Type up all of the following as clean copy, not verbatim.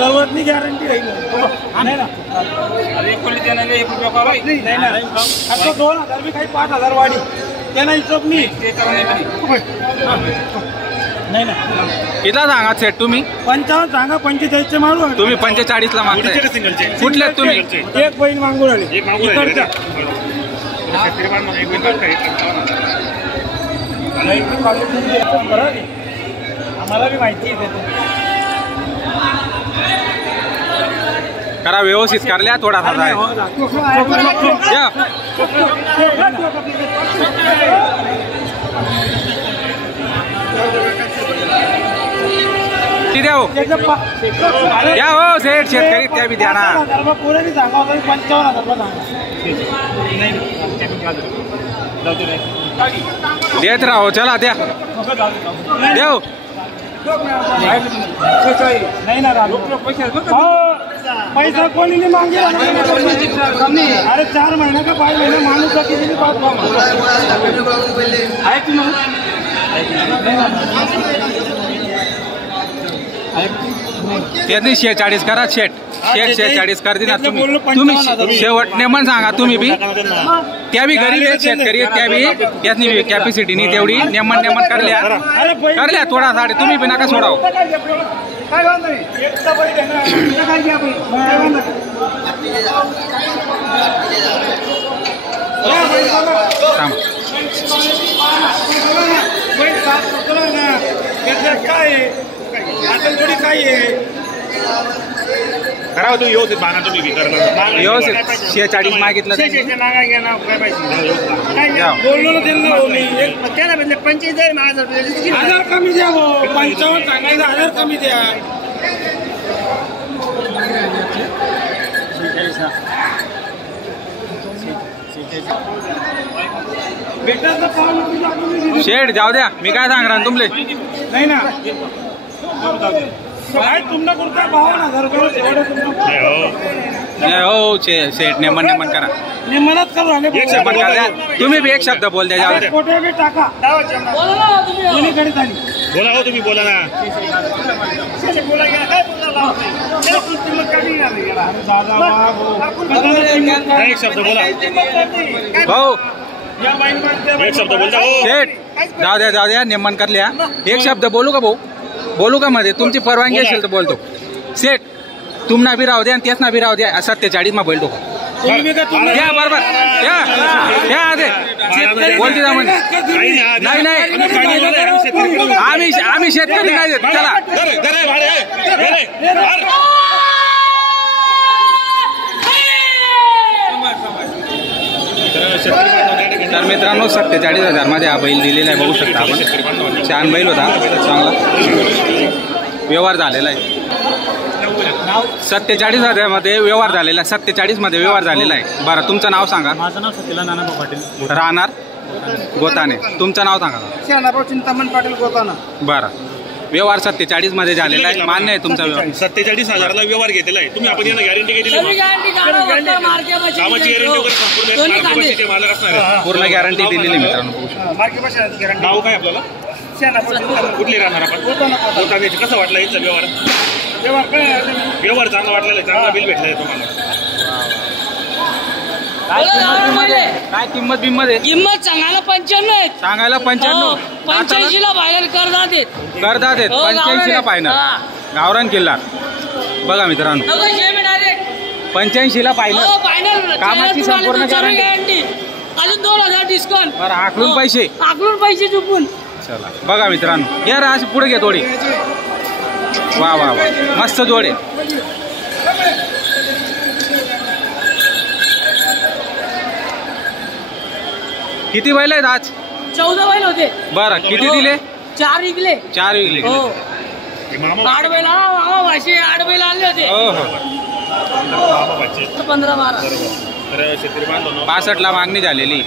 सर्वांनी गॅरंटी राहील नाही ना. आता 2000 मी काही 5000 वाढी त्यांना हिशोब नाही ना. किती सांगा सेट तुम्ही? 55 सांगा, 45 मारू. तुम्ही 45 ला मागताय. कुठले तुम्ही? एक बैल मागू राहिले इकडच्या. आम्हाला बी माहिती आहे करा व्यवस्थित करल्या थोडासा आहे. द्या हो द्या हो सेठ शेतकरी त्या बी द्या ना. पुढे सांगा 55,000 देत राहो. चला द्या द्या हो. नाही ना पैसा कोणी नाही मागे. अरे 4 महिना का 5 महिना माणूस किती त्यांनी 46 करा. शेट 46 कर दिना. तुम्ही शेवट नेमन सांगा. तुम्ही बी त्या बी गरीब आहेत शेतकरी त्या बी त्यातनी कॅपॅसिटी नाही तेवढी. नेमन करल्या थोडा साडे. तुम्ही बी नका सोडाव. काय आता थोडी काय आहे करा तुम्ही व्यवस्थित बाना. तुम्ही बी करणार व्यवस्थित 46 मागितलं बोललो ना त्यांना. 1000 कमी द्या. 55 सांगायचं 1000 कमी द्या. शेठ जाऊ द्या. मी काय सांगणार तुमले नाही ना. काय तुमना कुठचा 52,000 हो सेठ नेमन करा. मदत करू आले. तुम्ही बी एक शब्द बोल द्या. जाऊ द्या. कोठे बी टाका. दोन्हीकडे झाली. बोला हो तुम्ही बोला ना. एक शब्द बोला भाऊ. एक शब्द बोलता हो. शेठ जाऊ द्या नेमन करल्या. एक शब्द बोलू का भाऊ? बोलू का मध्ये? तुमची परवानगी असेल तर बोलतो. सेठ तुम्हाला बी राहू द्या आणि त्याच ना बी राहू द्या. 47 मा बोलतो द्या. बरोबर द्या दे बोलते जा म्हणे. नाही आम्ही शेतकरी नाही देत. चला तर मित्रांनो 47,000 मध्ये हा बैल दिलेला आहे. बघू शकता आपण. छान बैल होता. चांगला व्यवहार झालेला आहे. 47,000 मध्ये व्यवहार झालेला आहे. 47 मध्ये व्यवहार झालेला आहे. बरं तुमचं नाव सांगा. माझं नाव सतीला नानाभाऊ पाटील राहणार गोताने. तुमचं नाव सांगा. नानाभाऊ चिंतामण पाटील गोताना. बरं व्यवहार 47 मध्ये झालेला आहे. मान्य आहे तुमचा व्यवहार? 47,000ला व्यवहार घेतलेला आहे. तुम्ही आपण यांना गॅरंटी केली. कामाची गॅरंटी वगैरे मालक असणार आहे. पूर्ण गॅरंटी दिलेली मित्रांनो. नाव काय आपल्याला? कुठली राहणार आपण? गोतान्याची. कसं वाटलं यांचा व्यवहार? व्यवहार चांगला वाटलेला आहे. चांगला बिल भेटलाय तुम्हाला. काय किंमत सांगायला 95 आहेत. सांगायला 95. 85ला बाहेर करदात आहेत. 85 ला फायनल. गावरान किल्ला. बघा मित्रांनो 85 ला फायनल. कामाची संपूर्ण गॅरंटी. अजून 2000 डिस्काउंट. बरं आखलून पैसे चुकून. चला बघा मित्रांनो. या अशी पुढे घे थोडी. वा मस्त जोडे. किती बैल आहेत आज? 14 बैल होते. बरं किती दिले? 4 विकले. 4 विकले. हो 8 बैल. मामा भाषे 8 बैल आणले होते. हो 15-12. 65 ला मागणी झालेली.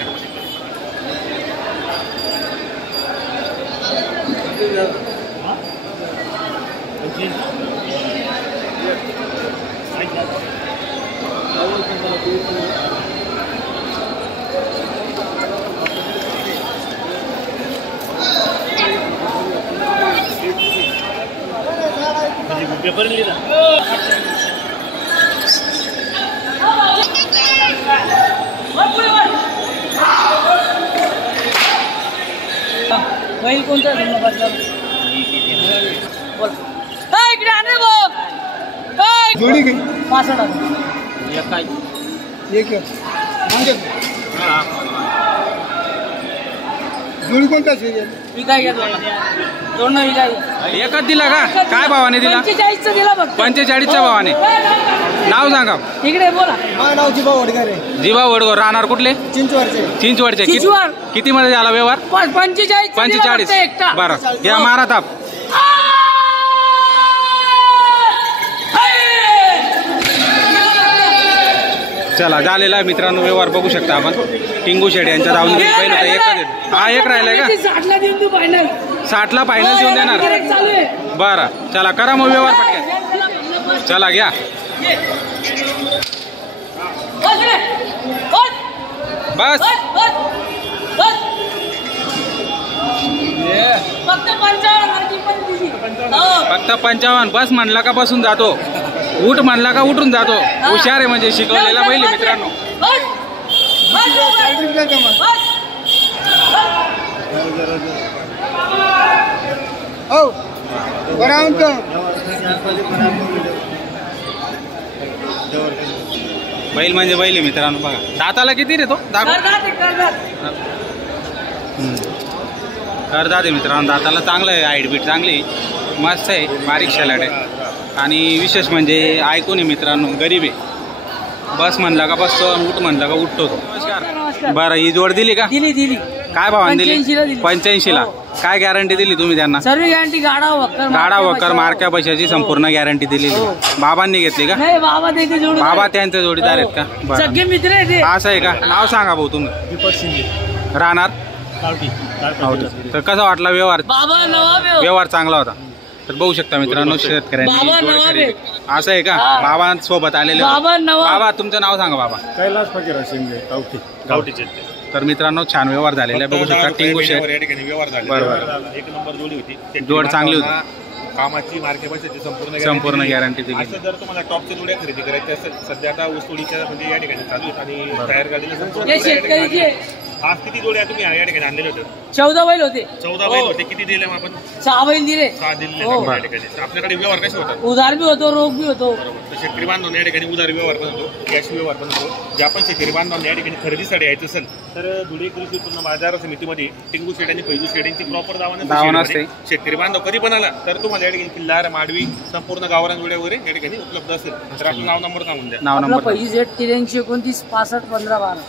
पेपर लिहिला बैल कोणता इकडे आणे भाऊ जोडी काही 65,000 एक जोडी कोणता विकाय घ्या दोन विकाय एकच दिला का? काय भावाने दिला? 45चा दिला फक्त 45च्या भावाने. नाव सांगा. इकडे बोला. माझं नाव जीवा वडगार आहे. जीवा वडगाव. राहणार कुठले? चिंचवडचे. चिंचवडचे. चिंचवड. किती मध्ये झाला व्यवहार? 45 एकटा. बरं या मारा ताप. चला झालेला आहे मित्रांनो व्यवहार बघू शकता आपण. टिंगू शेड यांच्या धावून पहिलं तर एकच. हा एक राहिलाय का? 60ला देऊन तू फायनल. 60ला फायनल देऊन देणार. चालू आहे. बरं चला करा मग व्यवहार पटकन. चला घ्या. बस फक्त 55. बस म्हणला का बसून जातो. उठ म्हणला का उठून जातो. हुशार आहे म्हणजे शिकवलेला पहिले मित्रांनो. बैल म्हणजे बैल आहे मित्रांनो. बघा दाताला किती रे तो? करदात आहे मित्रांनो. दाताला चांगलं आहे. हाईट बीट चांगली मस्त आहे. बारीक शॅलट आहे. आणि विशेष म्हणजे ऐकून आहे मित्रांनो गरीब आहे. बस म्हणला का बसतो. उठ म्हणला का उठतो तो. बरं ही जोड दिली का? दिली काय भावाने दिली? 85ला. काय गॅरंटी दिली तुम्ही त्यांना? सर्व गॅरंटी गाडा वक्कर मारक्या पैशाची संपूर्ण गॅरंटी दिली. बाबांनी घेतली का? नाही बाबा त्याचे जोडी. बाबा त्यांचे जोडीदार आहेत का? सगळे मित्र आहे ते. असं आहे का? नाव सांगा भाऊ तुम्ही. दीपक शिंदे. राहणार तर कसा वाटला व्यवहार? बाबा नवाब व्यवहार चांगला होता. तर बघू शकता मित्रांनो शेतकऱ्यांनी. असं आहे का? बाबांसोबत आलेले. बाबा तुमचं नाव सांगा बाबा. कैलास फकीर शिंदे गावठी. तर मित्रांनो छान व्यवहार झालेला आहे. बघू शकता टिंगू शेट. व्यवहार झाला. बरोबर. एक नंबर जोडी होती. जोड चांगली होती. कामाची मार्के पैशाची संपूर्ण गॅरंटी दिली. असं जर तुम्हाला टॉपच्या जोड्या खरेदी करायच्या असेल सध्या आता ऊसतोडीच्या म्हणजे या ठिकाणी चालू आहेत आणि तयार गाडीला शेतकरी. आज किती जोड्या तुम्ही या ठिकाणी आणलेले होते? 14 बैल होते. 14 बैल होते. किती दिले मग आपण? 6 बैल दिले. 6 दिले या ठिकाणी. आपल्याकडे व्यवहार कसे होतात? उधार बी होतो रोग बी होतो. तर शेतकरी बांधवांना या ठिकाणी उधार व्यवहार पण होतो. कॅश व्यवहार पण होतो. जे आपण शेतकरी बांधवांना या ठिकाणी खरेदीसाठी यायचं असेल तर धुळे कृषी उत्पन्न बाजार समितीमध्ये टिंगू शेड आणि पैजू शेड यांची प्रॉपर दावा असते. शेतकरी बांधव कधी पण आला तर तुम्हाला या ठिकाणी किल्लार माडवी संपूर्ण गावरान जोड्या वगैरे या ठिकाणी उपलब्ध असेल. तर आपलं नाव नंबर सांगून द्या. नाव नंबर पैजू शेड 83 29 65 15 12.